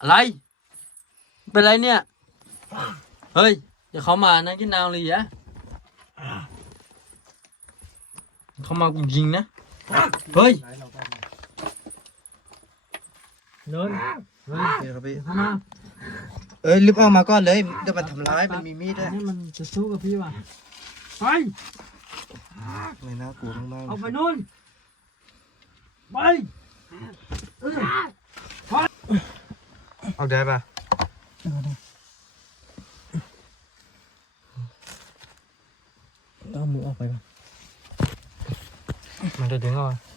อะไร เป็นไรเนี่ย เฮ้ยอย่าเขามานะกินนาวเลยอะเขามากูยิงนะ เฮ้ยเดินเฮ้ยเดี๋ยวครับพี่เข้ามาเอ้ยรีบออกมาก่อนเลยเดี๋ยวมันทำร้ายมันมีมีดด้วยนี่มันจะสู้กับพี่ว่ะไปไม่น่ากลัวมากๆเอาไปเลยนู่นไปเออเอาได้ปะต้องเอามือออกไปปะมันจะดึงออก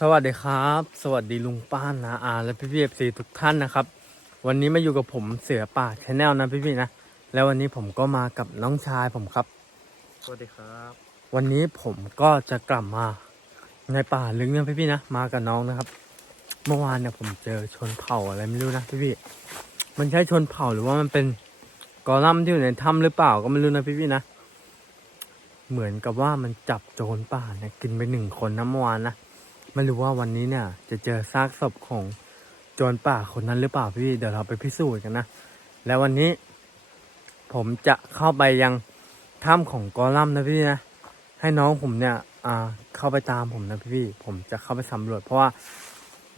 สวัสดีครับ สวัสดีลุงป้านาอาและพี่พี่เอฟซีทุกท่านนะครับ วันนี้มาอยู่กับผมเสือป่าชาแนลนะพี่พี่ๆนะแล้ววันนี้ผมก็มากับน้องชายผมครับ สวัสดีครับ วันนี้ผมก็จะกลับมาในป่าลึกนะพี่พี่ๆนะมากับน้องนะครับ เมื่อวานเนี่ยผมเจอชนเผ่าอะไรไม่รู้นะพี่พี่ๆมันใช่ชนเผ่าหรือว่ามันเป็นกอลัมน์ที่อยู่ในถ้ำหรือเปล่าก็ไม่รู้นะพี่พี่ๆนะเหมือนกับว่ามันจับโจรป่าเนี่ยกินไปหนึ่งคนนะเมื่อวานนะ ไม่รู้ว่าวันนี้เนี่ย จะเจอซากศพของโจรป่าคนนั้นหรือเปล่าพี่ เดี๋ยวเราไปพิสูจน์กันนะ แล้ววันนี้ ผมจะเข้าไปยังถ้ำของกอลัมนะพี่นะ ให้น้องผมเนี่ยอ่าเข้าไปตามผมนะพี่ ผมจะเข้าไปสำรวจ เพราะว่า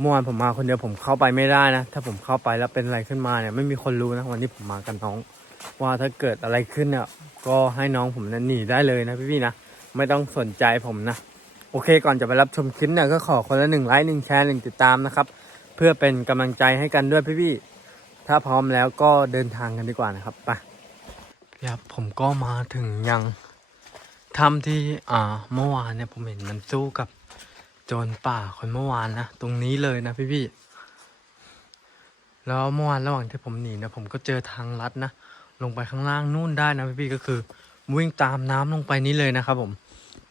เมื่อวานผมมาคนเดียวผมเข้าไปไม่ได้นะ ถ้าผมเข้าไปแล้วเป็นอะไรขึ้นมาเนี่ย ไม่มีคนรู้นะวันนี้ผมมากับน้อง ว่าถ้าเกิดอะไรขึ้นเนี่ยก็ให้น้องผมเนี่ยหนีได้เลยนะพี่ๆนะไม่ต้องสนใจผมนะ โอเคก่อนจะไปรับชมคลิปเนี่ยก็ขอคนละหนึ่งไลค์หนึ่งแชร์หนึ่งติดตามนะครับ เพื่อเป็นกำลังใจให้กันด้วยพี่ๆถ้าพร้อมแล้วก็เดินทางกันดีกว่านะครับไปครับผมก็มาถึงยังถ้ำที่อ่าเมื่อวานเนี่ยผมเห็นมันสู้กับโจรป่าคนเมื่อวานนะตรงนี้เลยนะพี่ๆแล้วเมื่อวานระหว่างที่ผมหนีนะผมก็เจอทางลัดนะลงไปข้างล่างนู่นได้นะพี่ๆก็คือวิ่งตามน้ำลงไปนี้เลยนะครับผม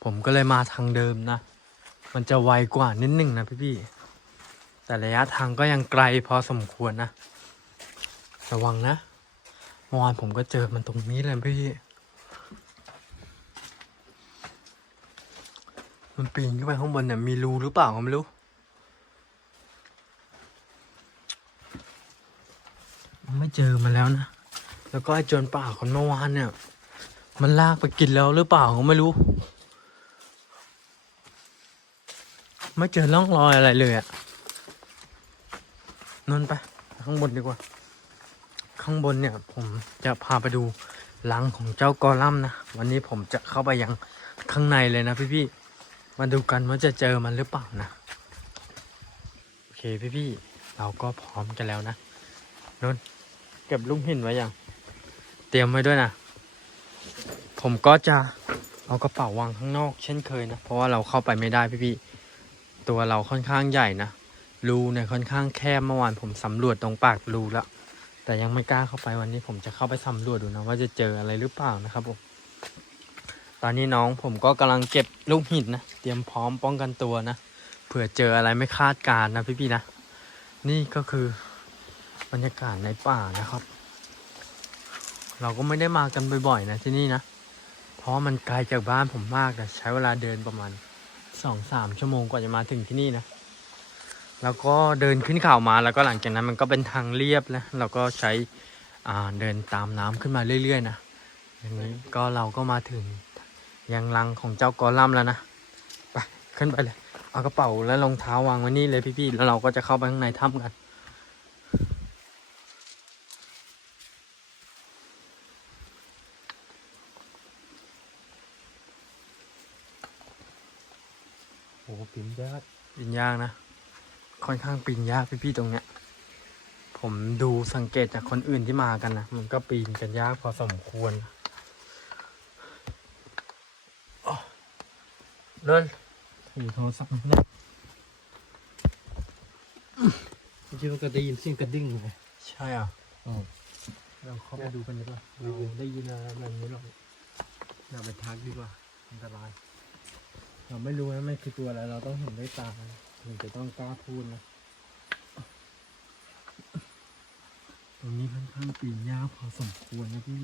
ผมก็เลยมาทางเดิมนะ มันจะไวกว่านิดหนึ่งนะพี่ๆแต่ระยะทางก็ยังไกลพอสมควรนะ ระวังนะเมื่อวานผมก็เจอมันตรงนี้เลยพี่ มันปีนขึ้นไปข้างบนเนี่ยมีรูหรือเปล่าก็ไม่รู้ไม่เจอมันแล้วนะ แล้วก็ไอ้โจรป่าคนเมื่อวานเนี่ย มันลากไปกินแล้วหรือเปล่าก็ไม่รู้ ไม่เจอร่องรอยอะไรเลยอะนนไป ข้างบนดีกว่า ข้างบนเนี่ย ผมจะพาไปดูรังของเจ้ากอลัมน์นะวันนี้ผมจะเข้าไปยังข้างในเลยนะพี่ๆมาดูกันว่าจะเจอมันหรือเปล่านะ โอเคพี่ๆเราก็พร้อมกันแล้วนะนนเก็บลูกหินไว้ยัง เตรียมไว้ด้วยนะ ผมก็จะเอากระเป๋าวางข้างนอกเช่นเคยนะ เพราะว่าเราเข้าไปไม่ได้พี่ๆ ตัวเราค่อนข้างใหญ่นะรูเนี่ยค่อนข้างแคบเมื่อวานผมสำรวจตรงปากรูแล้ว แต่ยังไม่กล้าเข้าไปวันนี้ผมจะเข้าไปสำรวจดูนะว่าจะเจออะไรหรือเปล่านะครับผมตอนนี้น้องผมก็กำลังเก็บลูกหินนะเตรียมพร้อมป้องกันตัวนะเผื่อเจออะไรไม่คาดการณ์นะพี่ๆนะ นี่ก็คือบรรยากาศในป่านะครับ เราก็ไม่ได้มากันบ่อยๆนะที่นี่นะ เพราะมันไกลจากบ้านผมมากนะใช้เวลาเดินประมาณ สองสามชั่วโมงกว่าจะมาถึงที่นี่นะ แล้วก็เดินขึ้นเขามาแล้วก็หลังจากนั้นมันก็เป็นทางเรียบนะเราก็ใช้อ่าเดินตามน้ำขึ้นมาเรื่อย ๆ นะอย่างนี้ก็เราก็มาถึงยังรังของเจ้ากอลัมแล้วนะไปขึ้นไปเลย เอากระเป๋าและรองเท้าวางไว้นี่เลยพี่ๆแล้วเราก็จะเข้าไปข้างในถ้ำกัน ปีนยากปีนยากนะ ค่อนข้างปีนยากพี่ๆตรงเนี้ย ผมดูสังเกตจากคนอื่นที่มากันนะ มันก็ปีนกันยากพอสมควรนะอ้อเดินถือโทรศัพท์เนี่ยเมื่อกี้มันก็ได้ยินเสียงกระดิ่งเลยใช่อะเราเข้าไปดูกันดีกว่าเราได้ยินอะไรแบบนี้หรอกอย่าไปทักดีกว่าอันตราย เราไม่รู้นะมันคือตัวอะไร เราต้องเห็นด้วยตาถึงจะต้องกล้าพูดนะ ตรงนี้ค่อนข้างปีนยากพอสมควรนะพี่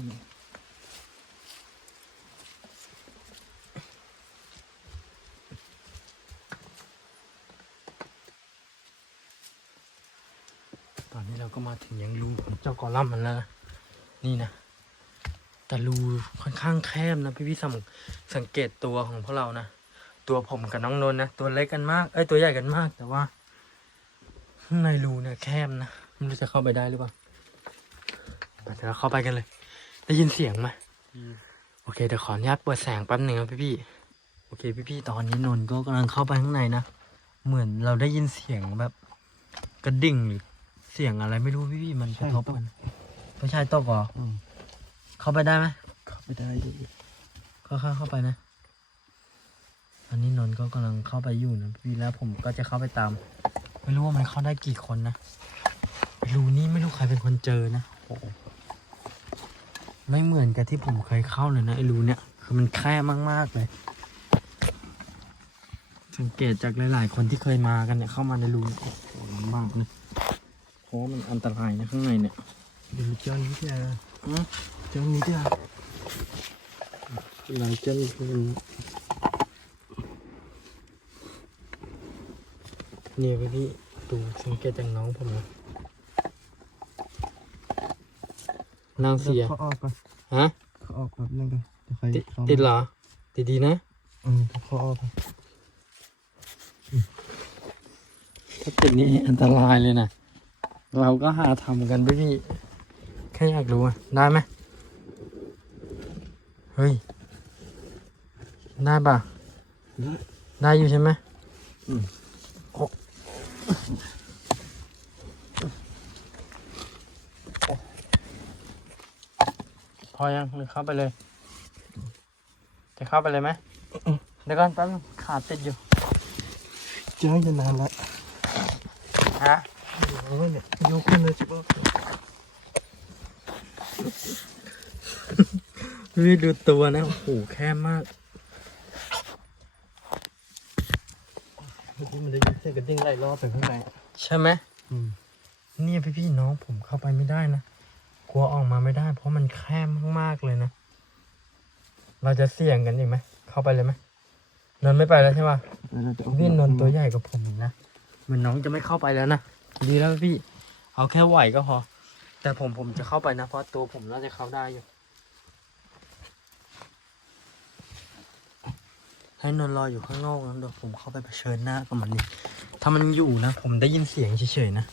ตอนนี้เราก็มาถึงยังรูของเจ้ากอลัมมันแล้วนะนี่นะ แต่รูค่อนข้างแคบนะพี่พี่สังสังเกตตัวของพวกเรานะ ตัวผมกับน้องนนท์นะตัวเล็กกันมากเอ้ยตัวใหญ่กันมาก แต่ว่าข้างในรูเนี่ยแคบนะไม่รู้จะเข้าไปได้หรือเปล่าไปเดี๋ยวเราเข้าไปกันเลย ได้ยินเสียงไหมโอเคเดี๋ยวขออนุญาตเปิดแสงแป๊บหนึ่งนะพี่พี่ๆโอเคพี่พี่ๆตอนนี้นนท์ก็กำลังเข้าไปข้างในนะเหมือนเราได้ยินเสียงแบบกระดิ่งหรือเสียงอะไรไม่รู้พี่พี่ๆมันกระทบกันไม่ใช่ตกเหรออืมเข้าไปได้ไหมเข้าไม่ได้อยู่ค่อยๆเข้าไปนะ อันนี้นนท์ก็กำลังเข้าไปอยู่นะพี่แล้วผมก็จะเข้าไปตาม ไม่รู้ว่ามันเข้าได้กี่คนนะรูนี้ไม่รู้ใครเป็นคนเจอนะโอ้โหไม่เหมือนกับที่ผมเคยเข้าเลยนะไอ้รูเนี้ยคือมันแคบมากๆเลย สังเกตจากหลาย ๆ คนที่เคยมากันเนี่ยเข้ามาในรูเนี่ยโอ้โหลำบากนะเพราะว่ามันอันตรายนะข้างในเนี่ยเดี๋ยวเจ้านี้จะอืมเจ้านี้จะหลายเจ้าคื เนี่ยพี่พี่ดูสังเกตจากน้องผมนะนางเสียเขาออกก่อนฮะเขาออกแบบนึงก่อนเดี๋ยวใครติดเข้ามาติดเหรอติดดีนะ อืมเดี๋ยวเขาออกก่อนถ้าติดนี่อันตรายเลยนะ เราก็หาทำกันพี่พี่แค่อยากรู้อะได้ไหมเฮ้ย ได้ปะได้ได้อยู่ใช่ไหมอืมโอ้ พอยังหรือเข้าไปเลย จะเข้าไปเลยไหมเดี๋ยวก่อนแป๊บนึงขาติดอยู่เจ้าจะนานละฮะโอ้ยเนี่ยยกขึ้นเลยจิบว่าพี่ดูตัวนะโอ้โหแคบมาก เมื่อกี้มันได้ยินเสียงกระดิ่งไล่รอบไปข้างในใช่ไหมอืมเนี่ยพี่พี่ๆน้องผมเข้าไปไม่ได้นะกลัวออกมาไม่ได้ เพราะมันแคบมากๆเลยนะ เราจะเสี่ยงกันอีกไหมเข้าไปเลยไหมนนท์ไม่ไปแล้วใช่ป่ะแล้วเราจะเอาพี่นนท์ตัวใหญ่กว่าผมอีกนะเหมือนน้องจะไม่เข้าไปแล้วนะดีแล้วพี่ เอาแค่ไหวก็พอแต่ผมผมจะเข้าไปนะเพราะตัวผมน่าจะเข้าได้อยู่ ให้นนท์รออยู่ข้างนอกนะเดี๋ยวผมเข้าไปเผชิญหน้ากับมันนี่ถ้ามันอยู่นะ ผมได้ยินเสียงเฉยๆนะ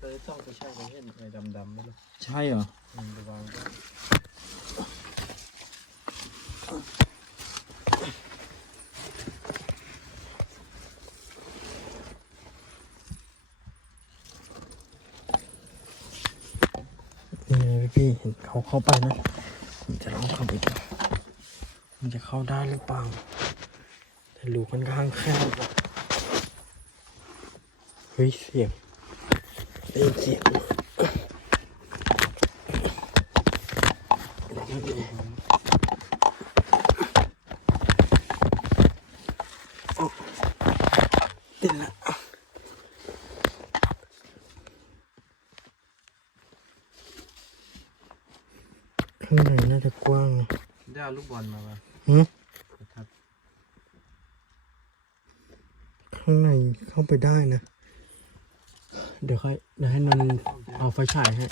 เราจะต้องไปใช้ไว้เห็นไอ้ดำๆไม่รู้ใช่เหรออืมระวังด้วยนี่ไงพี่ๆเห็นเขาเข้าไปนะผมจะลองเข้าไปดู มันจะเข้าได้หรือเปล่า แต่รูค่อนข้างแคบเฮ้ยเสียงได้ยินเสียงติดละข้างในน่าจะกว้างนะได้เอาลูกบอลมาป่ะ หืมครับ ข้างในเข้าไปได้นะ เดี๋ยวค่อยเดี๋ยวให้นนท์เอาไฟฉายให้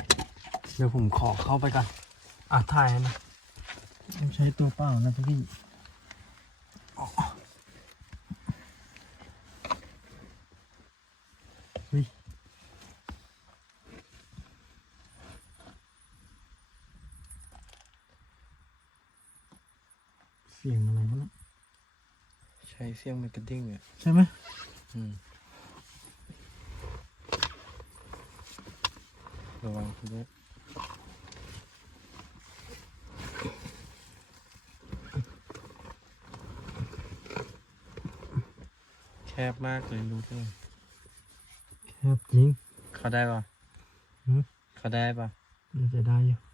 เดี๋ยวผมขอเข้าไปก่อนอะถ่ายให้นะต้องใช้ตัวเปล่านะพี่เฮ้ยเสียงอะไรวะเนี่ย ใช้เสียงมัน กระดิ่งอะใช่ไหมอืมระวังด้วยแคบมากเลยรู้ใช่ไหมครับจริงเขาได้ป่ะหืมเขาได้ป่ะน่าจะได้อยู่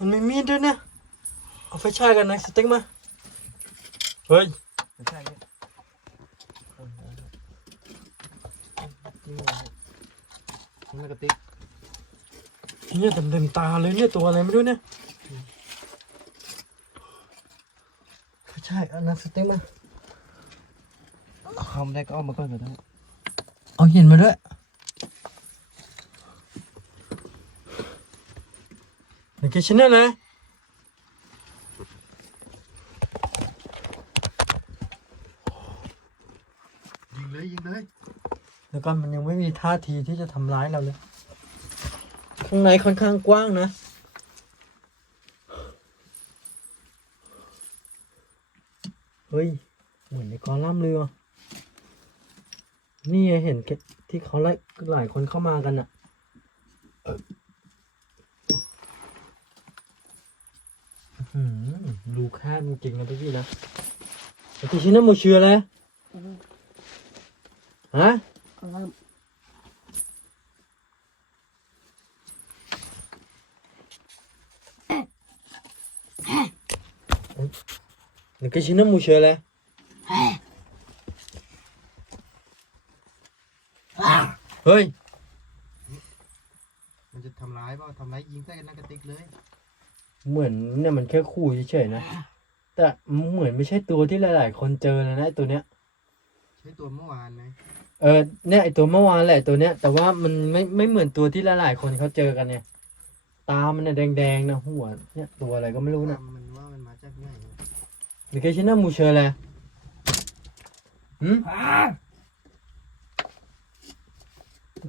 มันไรก็ไม่รู้เนี่ยไอ้สาวเข้ามาได้แล้วเฮ้ยนุ่นฮะตัวอะไรก็ไม่รู้เนี่ยรีบออกมาก่อนแล้วเดี๋ยวก่อนเดี๋ยวก่อนเดี๋ยวก่อนมันมีมีดด้วยเนี่ย เอาไฟฉายกันนอยสติ๊กมา เฮ้ยไม่ใช่เนี่ยนี่มันกระติกเนี่ยเต็มเต็มตาเลยเนี่ยตัวอะไรไม่รู้เนี่ยไฟฉายเอาหนังสติ๊กมาเข้าไม่ได้ก็เอามาก่อนก็ได้เอาหินมาด้วย ในกิชเนอร์เลยยิงเลยยิงเลยแล้วก็มันยังไม่มีท่าทีที่จะทำร้ายเราเลย ข้างในค่อนข้างกว้างนะ เฮ้ย เหมือนในกอลัมน์เลยว่ะนี่ไงเห็นแค่ที่เขาไล่หลายคนเข้ามากันอะเอ่ออื้อหือ ดูแคบจริงนะพี่นะแต่ที่ฉันน่ะโมเชื่อเลยฮะนี่ก็ฉันน่ะโมเชื่อเลยเฮ้ย มันจะทำร้ายป่ะทำร้ายยิงใส่กันนักกระติกเลย เหมือนเนี่ยมันแค่คู่เฉยๆนะ แต่เหมือนไม่ใช่ตัวที่หลาย ๆ คนเจอเลยนะตัวเนี้ย ใช่ตัวเมื่อวานไหมเออเนี่ยไอตัวเมื่อวานแหละตัวเนี้ย แต่ว่ามันไม่ไม่เหมือนตัวที่หลาย ๆ คนเขาเจอกันเนี่ย ตามันเนี่ยแดง ๆ นะหัวเนี่ยตัวอะไรก็ไม่รู้นะมันว่ามันมาจากไหนหรือแกชินามูเชอร์แหละหืม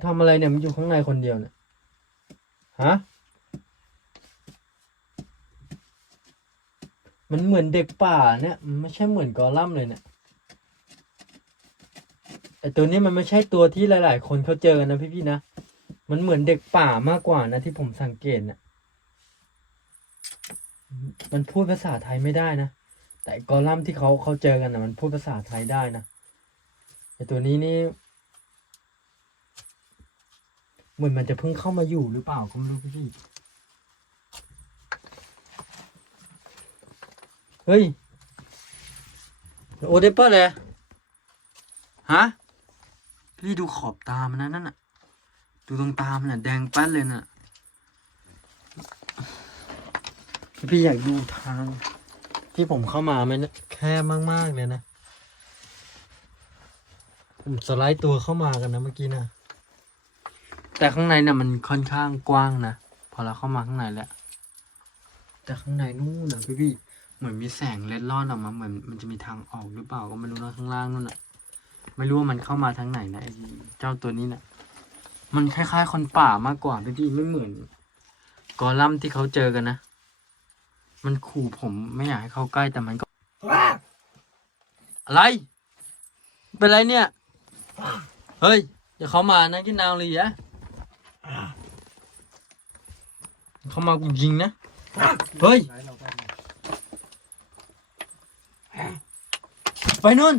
ทำอะไรเนี่ยมันอยู่ข้างในคนเดียวเนี่ยฮะ มันเหมือนเด็กป่าเนี่ยมันไม่ใช่เหมือนกอลัมเลยเนี่ยไอตัวนี้มันไม่ใช่ตัวที่หลาย ๆ คนเขาเจอกันนะพี่ๆนะ มันเหมือนเด็กป่ามากกว่านะที่ผมสังเกตเนี่ยมันพูดภาษาไทยไม่ได้นะ แต่กอลัมที่เขาเขาเจอกันนะมันพูดภาษาไทยได้นะไอตัวนี้นี่เหมือนมันจะเพิ่งเข้ามาอยู่หรือเปล่าก็ไม่รู้พี่ เฮ้ย โอเดปเปอร์เลย ฮะ พี่ดูขอบตามันนะนั่นน่ะ ดูตรงตามันน่ะ แดงแป๊ดเลยน่ะ พี่อยากดูทาง ที่ผมเข้ามามันแค่มาก ๆ เลยนะ ผมสไลด์ตัวเข้ามากันนะเมื่อกี้นะ แต่ข้างในเนี่ยมันค่อนข้างกว้างนะ พอเราเข้ามาข้างในแล้ว แต่ข้างในนู่นนะพี่พี่ เหมือนมีแสงเล็ดลอดออกมาเหมือนมันจะมีทางออกหรือเปล่าก็ไม่รู้นะข้างล่างนู่นน่ะ ไม่รู้ว่ามันเข้ามาทางไหนนะไอ้เจ้าตัวนี้น่ะ มันคล้ายๆคนป่ามากกว่าพี่พี่ๆไม่เหมือน กอลัมน์ที่เขาเจอกันนะ มันขู่ผมไม่อยากให้เข้าใกล้แต่มันก็ อะไร เป็นไรเนี่ย เฮ้ยอย่าเข้ามานะกินนาวเลยอะเข้ามากูยิงนะ เฮ้ย ร้ายเรา ไปไปนู่น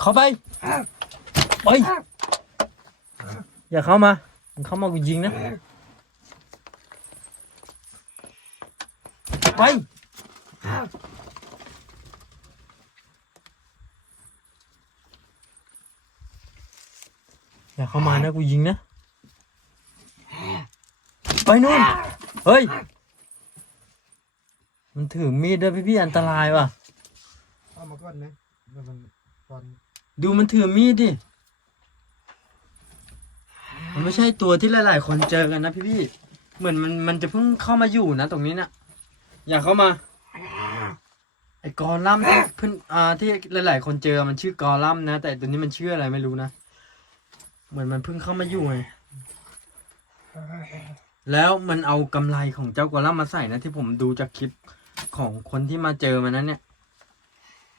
เข้าไปไปอย่าเข้ามามึงเข้ามากูยิงนะ ไป อย่าเข้ามานะกูยิงนะ ไปนู่น เฮ้ย มันถือมีดด้วยพี่พี่ๆอันตรายว่ะ ก่อนไหมแล้วมันตอนดูมันถือมีดดิ มันไม่ใช่ตัวที่หลายๆ คนเจอกันนะพี่พี่เหมือนมันมันจะเพิ่งเข้ามาอยู่นะตรงนี้นะอย่าเข้ามา ไอ้กอลัมน์ที่เพิ่งอ่าที่หลายๆ คนเจอมันชื่อกอลัมน์นะ แต่ตัวนี้มันชื่ออะไรไม่รู้นะ เหมือนมันเพิ่งเข้ามาอยู่ไง แล้วมันเอากำไรของเจ้ากอลัมน์มาใส่นะที่ผมดูจากคลิปของคนที่มาเจอมันนั้นเนี่ย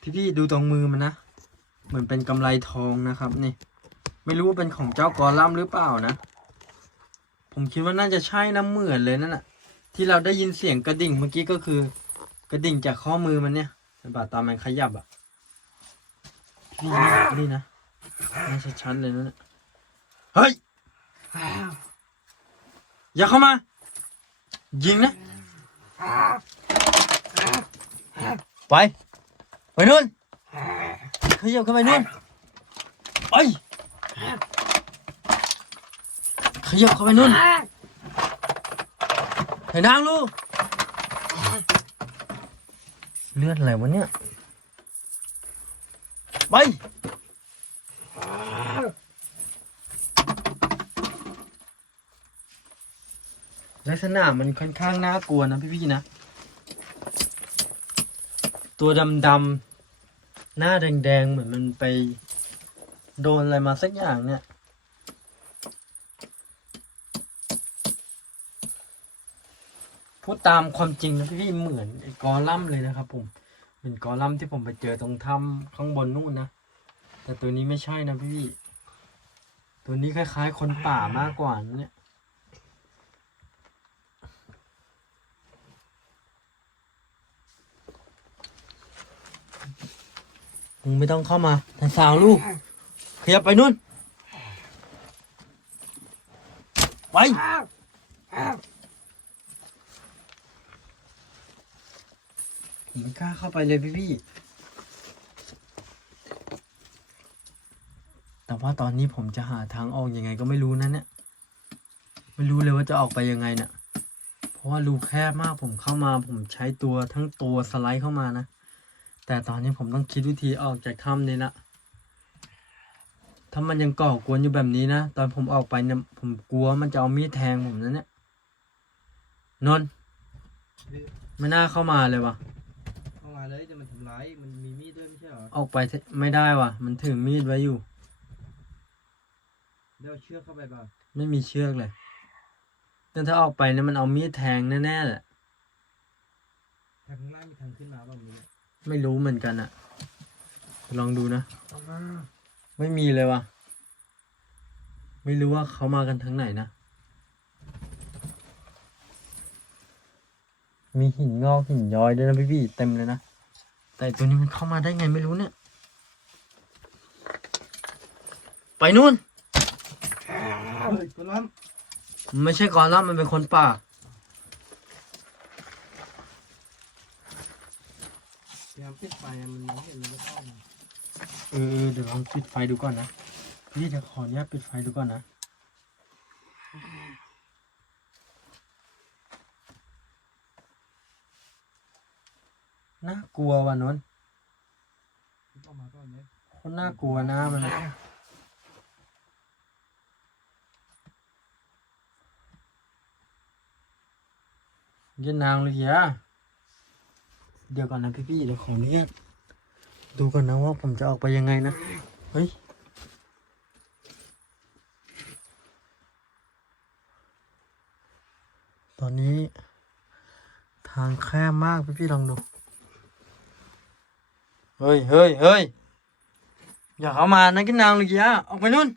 พี่พี่ดูตรงมือมันนะ เหมือนเป็นกำไรทองนะครับนี่ ไม่รู้ว่าเป็นของเจ้ากอลัมหรือเปล่านะ ผมคิดว่าน่าจะใช่นะเหมือนเลยนั่นแหะที่เราได้ยินเสียงกระดิ่งเมื่อกี้ก็คือกระดิ่งจากข้อมือมันเนี่ยบาตอนมันขยับอะนี่นะนี่นะน่าชัดเลยนะเนี่ยเฮ้ยอย่าเข้ามา ยิงนะ ไป ไปนู่นขยับเข้าไปนู่นไปขยับเข้าไปนู่นไอ้นางลูกเลือดอะไรวะเนี่ยไปลักษณะมันค่อนข้างน่ากลัวนะพี่ๆนะ ตัวดำๆ หน้าแดงๆ เหมือนมันไปโดนอะไรมาสักอย่างเนี่ย พูดตามความจริงนะพี่เหมือนไอ้กอลัมเลยนะครับผมเป็นกอลัมที่ผมไปเจอตรงถ้ำข้างบนนู่นนะ แต่ตัวนี้ไม่ใช่นะพี่ ตัวนี้คล้ายๆ คนป่ามากกว่านเนี่ย มึงไม่ต้องเข้ามาแต่สาวลูกขยับไปนู่น ไปผมไม่กล้าเข้าไปเลยพี่พี่แต่ว่าตอนนี้ผมจะหาทางออกยังไงก็ไม่รู้นะเนี่ย ไม่รู้เลยว่าจะออกไปยังไงเนะ่ะเพราะว่ารูแคบมากผมเข้ามาผมใช้ตัวทั้งตัวสไลด์เข้ามานะ แต่ตอนนี้ผมต้องคิดวิธีออกจากถ้ำนี่ละถ้ามันยังก่อกวนอยู่แบบนี้นะ ตอนผมออกไปเนี่ย ผมกลัวมันจะเอามีดแทงผมนะเนี่ยนนท์ไม่น่าเข้ามาเลยวะเข้ามาเลยจะมันทำร้ายมันมีมีดด้วยไม่ใช่เหรอออกไปเถอะไม่ได้วะมันถือมีดไว้อยู่เดี๋ยวเอาเชือกเข้าไปเปล่าไม่มีเชือกเลยแต่ถ้าออกไปเนี่ยมันเอามีดแทงแน่ๆแหละทางข้างล่างมีทางขึ้นมาเปล่ามีเนี่ย ไม่รู้เหมือนกันอะลองดูนะเอามาไม่มีเลยวะไม่รู้ว่าเขามากันทางไหนนะ มีหินงอกหินย้อยด้วยนะพี่ๆเต็มเลยนะ แต่ตัวนี้มันเข้ามาได้ไงไม่รู้เนี่ย ไปนู่นเฮ้ยกุลัมมันไม่ใช่กอลัมน์มันเป็นคนป่า ยายามปิดไฟมันมองเห็นมันไม่เข้ามาเออเดี๋ยวลองปิดไฟดูก่อนนะพี่จะขออนุญาตปิดไฟดูก่อนนะน่ากลัวว่ะนนท์ออกมาก่อนไหมโคนน่ากลัวน้ามันเย็นนางเลยอะ เดี๋ยวก่อนนะพี่พี่ๆเดี๋ยวขออนุญาตดูก่อนนะว่าผมจะออกไปยังไงนะ เฮ้ย ตอนนี้ ทางแคบมากพี่พี่ๆลองดู เฮ้ยเฮ้ยเฮ้ยอย่าเข้ามานะกินนางเลยยะออกไปนู่น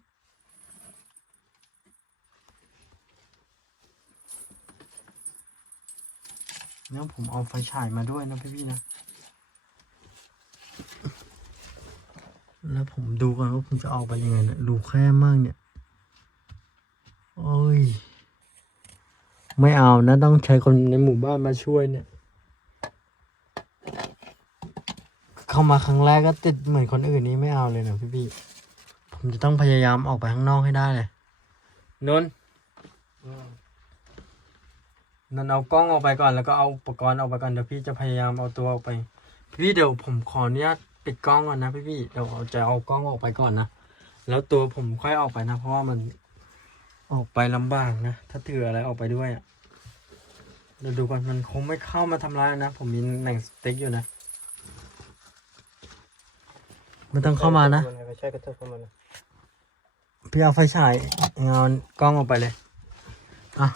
เนี่ยผมเอาไฟฉายมาด้วยนะพี่พี่นะ แล้วผมดูก่อนว่าผมจะออกไปยังไงเนี่ยรูแคบมากเนี่ย โอ้ย ไม่เอานะต้องใช้คนในหมู่บ้านมาช่วยเนี่ย เข้ามาครั้งแรกก็ติดเหมือนคนอื่นนี้ไม่เอาเลยนะพี่พี่ผมจะต้องพยายามออกไปข้างนอกให้ได้เลยนนท์ นนท์เอากล้องออกไปก่อนแล้วก็เอาอุปกรณ์ออกไปก่อนเดี๋ยวพี่จะพยายามเอาตัวออกไป พี่เดี๋ยวผมขออนุญาตปิดกล้องก่อนนะพี่พี่เดี๋ยวจะเอากล้องออกไปก่อนนะแล้วตัวผมค่อยออกไปนะ เพราะว่ามันออกไปลำบากนะถ้าถืออะไรออกไปด้วยอะเดี๋ยวดูก่อนมันคงไม่เข้ามาทำร้ายนะ ผมมีหนังสติ๊กอยู่นะไม่ต้องเข้ามานะไม่ใช่กระเทิบเข้ามานะพี่เอาไฟฉายเอากล้องออกไปเลยอะ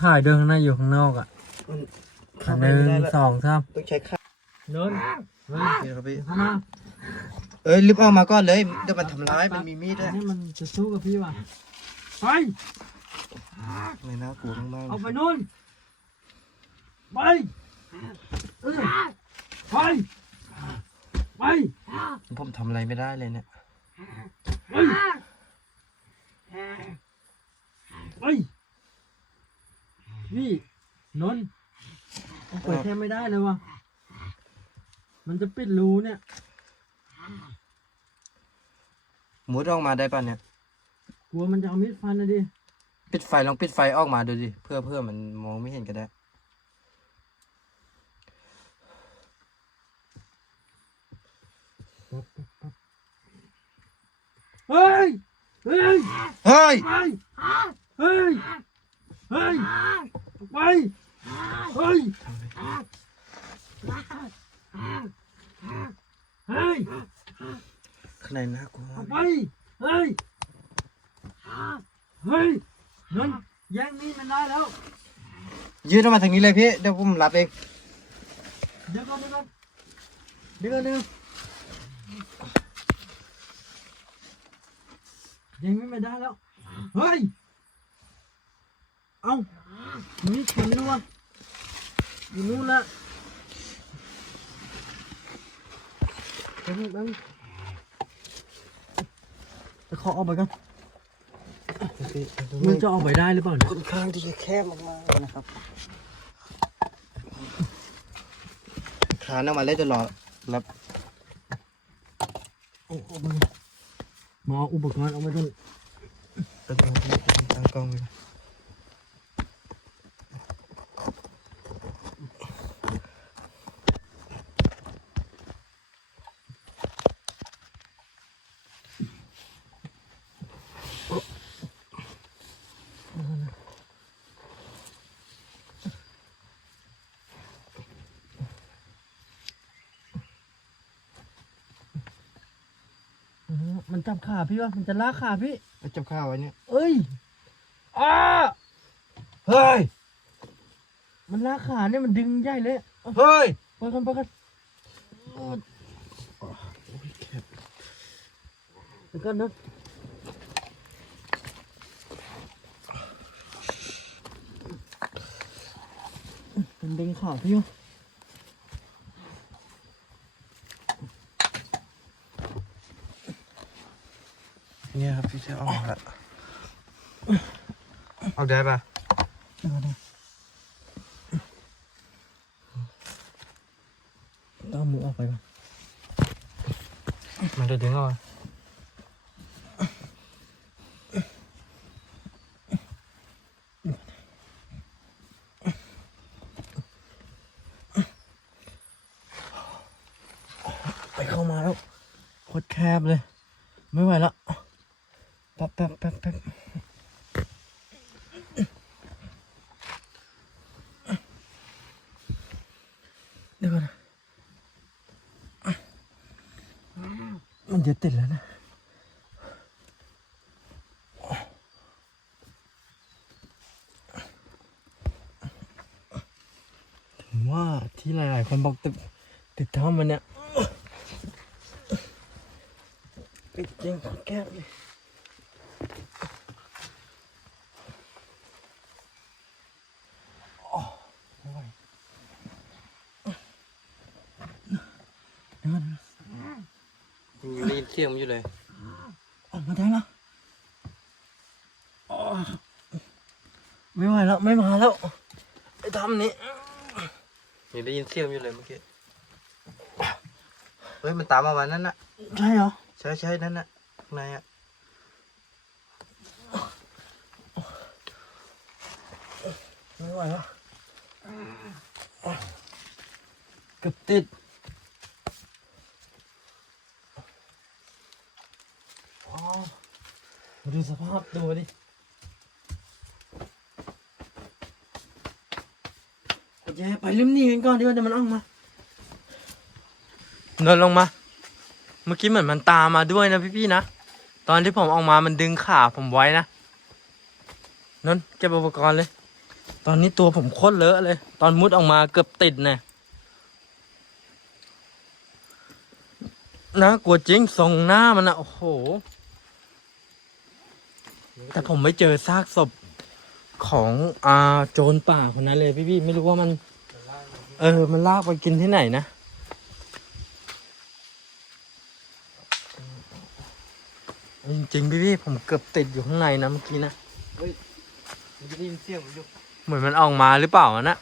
ถ่ายเดินข้างในอยู่ข้างนอกอะมันอัเข้านไปหนึ่ไม่ได้งแล้วสองสามต้องใช้ข้าเนินเฮ้ยนี่ครับพี่เข้ามาเอ้ยรีบเอามาก่อนเลยเดี๋ยวมันทำร้ายมันมีมีดด้วยนี่มันจะสู้กับพี่ว่ะไปไม่น่ากลัวมากๆเอาไปเลยนู่นไปเออไปไปผมทำอะไรไม่ได้เลยเนี่ยไปไป นี่นนท์เอาเปิดแทบไม่ได้เลยวะมันจะปิดรูเนี่ย มุดออกมาได้ป่ะเนี่ย กลัวมันจะเอามีดฟันนะดิปิดไฟลองปิดไฟออกมาดูดิเพื่อเพื่อมันมองไม่เห็นก็ได้เฮ้ย เฮ้ย เฮ้ยไปเฮ้ย เฮ้ย ไปเฮ้ยเฮ้ยข้างในน่ากลัวไปเฮ้ยเฮ้ยนนท์แย่งมีดมันได้แล้วยืดออกมาทางนี้เลยพี่เดี๋ยวผมรับเองเดี๋ยวก่อนเดี๋ยวก่อนเดี๋ยวก่อนเดี๋ยวก่อนแย่งมีดมันได้แล้ว เฮ้ย เอ้า มีดมันด้วยอยู่นู่นละเดี๋ยวแป๊บนึงจะขอออกไปก่อนมันจะออกไปได้หรือเปล่าเนี่ยค่อนข้างที่จะแคบมากๆเลยนะครับคลานออกมาเลยจะรอรับเอาออกมาหมออุปกรณ์เอามาด้วยตั้งกล้องตั้งกล้องไว้ก่ ขาพี่วะมันจะลากขาพี่ไปจับข้าวไว้เนี่ย เอ้ยอ้าเฮ้ย มันลากขาเนี่ยมันดึงใหญ่เลยเอาเฮ้ยไปกันไปกันไปกันนะมันดึงขาพี่วะ เนี่ยครับ พี่จะออกแล้วออกได้ปะ ต้องเอามือออกไปก่อน มันจะดึงออกมา ไปเข้ามาแล้วโคตรแคบเลย ไม่ไหวแล้วแป๊บแป๊บแป๊บแป๊บเดี๋ยวก่อนนะมัน จะติดแล้วนะถึงว่าที่หลาย ๆ คนบอกติดติดถ้ำมันเนี่ย จริงของแก้วเลยอ๋อไม่ไหวเดี๋ยวก่อนนะ ยังได้ยินเสียงมันอยู่เลย ออกมาได้แล้วอ๋อ ไม่ไหวแล้วไม่มาแล้วไอ้ถ้ำนี้ยังได้ยินเสียงมันอยู่เลยเมื่อกี้ เฮ้ยมันตามมาวันนั้นน่ะ ใช่เหรอ ใช่ใช่นั่นน่ะข้างในอะไม่ไหวแล้วเกือบติดอ๋อมาดูสภาพตัวดิ โอเคไปริมนี่กันก่อนดีกว่าเดี๋ยวมันออกมา เดินลงมา เมื่อกี้เหมือนมันตามมาด้วยนะพี่ๆนะ ตอนที่ผมออกมามันดึงขาผมไว้นะนนท์เก็บอุปกรณ์เลย ตอนนี้ตัวผมโคตรเลอะเลย ตอนมุดออกมาเกือบติดเนี่ยนะกลัวจริงทรงหน้ามันอะโอ้โห แต่ผมไม่เจอซากศพ ของอาโจรป่าคนนั้นเลยพี่พี่ๆไม่รู้ว่ามัน เออ มันลากไปกินที่ไหนนะจริงๆพี่พี่ๆผมเกือบติดอยู่ข้างในนะเมื่อกี้นะมันจะได้ยินเสียงมันอยู่เหมือนมันออกมาหรือเปล่าอะนะ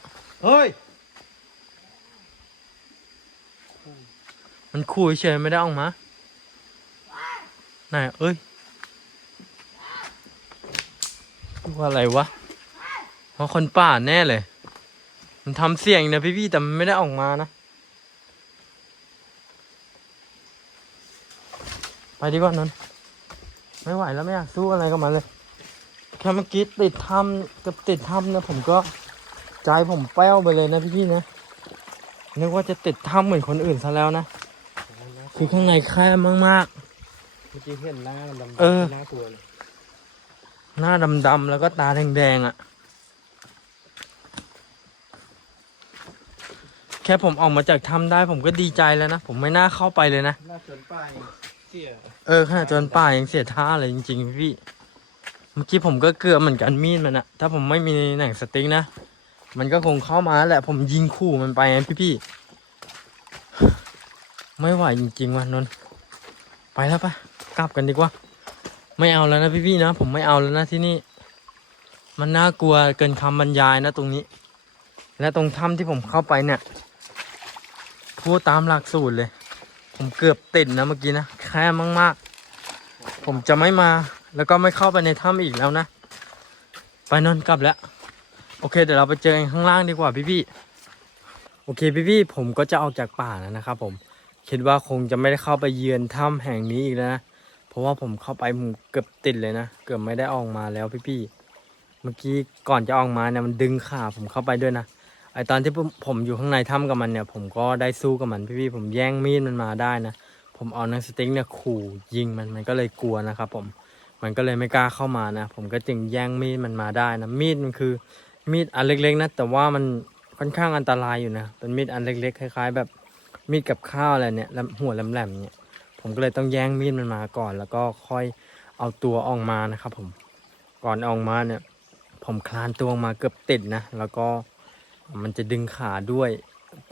เฮ้ยมันขู่เฉยๆไม่ได้ออกมาไหนเอ้ยว่าอะไรวะ เพราะคนป่าแน่เลย มันทำเสียงนะพี่พี่ๆแต่มันไม่ได้ออกมานะ ไปดีกว่านนท์ไม่ไหวแล้วไม่อยากสู้อะไรกับมันเลย แค่เมื่อกี้ติดถ้ำกับติดถ้ำนะผมก็ใจผมแป้วไปเลยนะพี่พี่ๆนะ นึกว่าจะติดถ้ำเหมือนคนอื่นซะแล้วนะ คือข้างในแคบมากเมื่อกี้เห็นหน้ามันดำๆเออน่ากลัวเลยๆหน้าดำๆแล้วก็ตาแดงๆอะ่ แค่ผมออกมาจากถ้ำได้ผมก็ดีใจแล้วนะ ผมไม่น่าเข้าไปเลยนะหน้าจนป้ายเสียเออขนาดจนป่ายังเสียท่าเลยจริงๆพี่ เมื่อกี้ผมก็เกือบเหมือนกันมีดมันอะถ้าผมไม่มีหนังสติ๊กนะ มันก็คงเข้ามาแหละ ผมยิงขู่มันไปไงพี่ๆไม่ไหวจริงๆว่ะนนท์ไปแล้วปะกลับกันดีกว่า ไม่เอาแล้วนะพี่ๆนะ ผมไม่เอาแล้วนะที่นี่ มันน่ากลัวเกินคำบรรยายนะตรงนี้ และตรงถ้ำที่ผมเข้าไปเนี่ย พูดตามหลักสูตรเลย ผมเกือบติดนะเมื่อกี้นะ แค่มากๆ ผมจะไม่มา แล้วก็ไม่เข้าไปในถ้ำอีกแล้วนะ ไปนอนกลับแล้ว โอเค เดี๋ยวเราไปเจอกันข้างล่างดีกว่าพี่ๆ โอเคพี่ๆ ผมก็จะออกจากป่าแล้วนะครับผม คิดว่าคงจะไม่ได้เข้าไปเยือนถ้ำแห่งนี้อีกแล้วนะ เพราะว่าผมเข้าไปผมเกือบติดเลยนะ เกือบไม่ได้ออกมาแล้วพี่ๆ เมื่อกี้ก่อนจะออกมาเนี่ยมันดึงขาผมเข้าไปด้วยนะ ไอตอนที่ผมอยู่ข้างในถ้ำกับมันเนี่ย ผมก็ได้สู้กับมันพี่ๆผมแย่งมีดมันมาได้นะ ผมเอาหนังสติ๊กเนี่ยขู่ยิงมันมันก็เลยกลัวนะครับผมมันก็เลยไม่กล้าเข้ามานะ ผมก็จึงแย่งมีดมันมาได้นะมีดมันคือมีดอันเล็กๆนะแต่ว่ามันค่อนข้างอันตรายอยู่นะเป็นมีดอันเล็กๆคล้าย ๆ แบบมีดกับข้าวอะไรเนี่ยแล้วหัวแหลมๆเนี่ยผมก็เลยต้องแย่งมีดมันมาก่อน แล้วก็ค่อยเอาตัวออกมานะครับผมก่อนออกมาเนี่ย ผมคลานตัวออกมาเกือบติดนะแล้วก็ มันจะดึงขาด้วย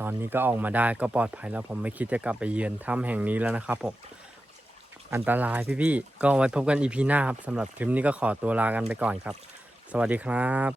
ตอนนี้ก็ออกมาได้ก็ปลอดภัยแล้วผมไม่คิดจะกลับไปเยือนถ้ำแห่งนี้แล้วนะครับผมอันตรายพี่ๆก็ไว้พบกันอีพีหน้าครับสำหรับคลิปนี้ก็ขอตัวลากันไปก่อนครับ สวัสดีครับ